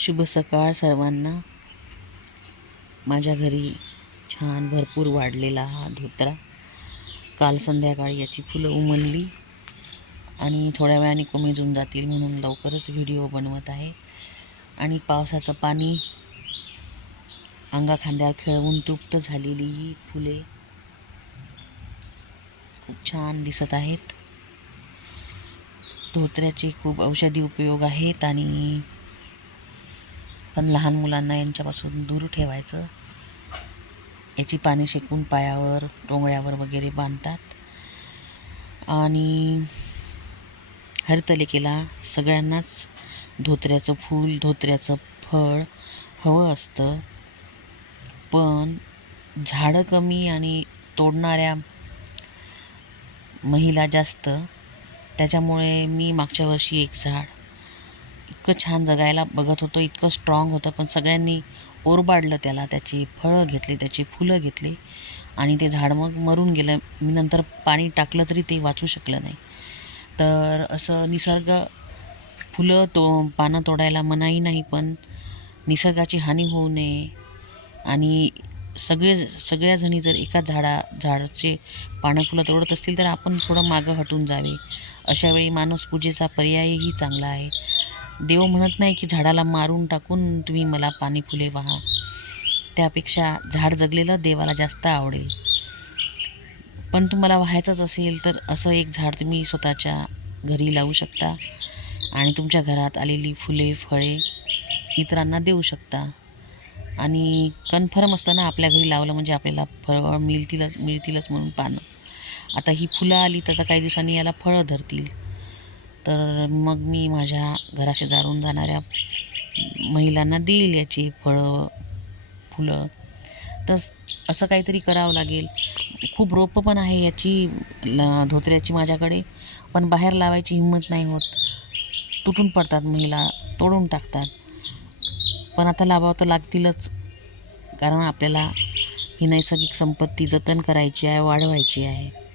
शुभ सकाळ सर्वांना. माझ्या घरी छान भरपूर वाढलेला हा धोत्रा. काल संध्याकाळी याची फुलं उमलली आणि थोड्या वेळाने कमी होऊन जातील म्हणून लवकरच व्हिडिओ बनवत आहे. आणि पावसाचं पाणी अंगा खांद्यावर खेळवून तृप्त झालेली ही फुले खूप छान दिसत आहेत. धोत्र्याचे खूप औषधी उपयोग आहेत आणि पण लहान मुलांना यांच्यापासून दूर ठेवायचं. याची पाने शेकून पायावर टोंगळ्यावर वगैरे बांधतात. आणि हरतलिकेला सगळ्यांनाच धोत्र्याचं फूल धोत्र्याचं फळ हवं असतं. पण झाडं कमी आणि तोडणाऱ्या महिला जास्त त्याच्यामुळे मी मागच्या वर्षी एक झाड इतकं छान जगायला बघत होतं इतकं स्ट्रॉंग होतं पण सगळ्यांनी ओरबाडलं त्याला त्याची फळं घेतली त्याची फुलं घेतली आणि ते झाड मग मरून गेलं. मी नंतर पाणी टाकलं तरी ते वाचू शकलं नाही. तर असं निसर्ग फुलं तो पानं तोडायला मनाई नाही पण निसर्गाची हानी होऊ नये. आणि सगळे सगळ्याजणी जर एका झाडा झाडाचे पानं फुलं तोडत असतील तर आपण थोडं मागं हटून जावे. अशावेळी माणूस पूजेचा पर्यायही चांगला आहे. देव म्हणत नाही की झाडाला मारून टाकून तुम्ही मला पाणी फुले वाहा. त्यापेक्षा झाड जगलेलं देवाला जास्त आवडेल. पण तुम्हाला व्हायचंच असेल तर असं एक झाड तुम्ही स्वतःच्या घरी लावू शकता आणि तुमच्या घरात आलेली फुले फळे इतरांना देऊ शकता. आणि कन्फर्म असतं ना आपल्या घरी लावलं म्हणजे आपल्याला फळं मिळतीलच मिळतीलच म्हणून पानं. आता ही फुलं आली तर आता काही दिवसांनी याला फळं धरतील. तर मग मी माझ्या घराशेजारून जाणाऱ्या महिलांना देईल याची फळं फुलं. तर असं काहीतरी करावं लागेल. खूप रोपं पण आहे याची ल धोत्र्याची माझ्याकडे. पण बाहेर लावायची हिंमत नाही होत. तुटून पडतात महिला तोडून टाकतात. पण आता लावावं तर लागतीलच. कारण आपल्याला ही नैसर्गिक संपत्ती जतन करायची आहे वाढवायची आहे.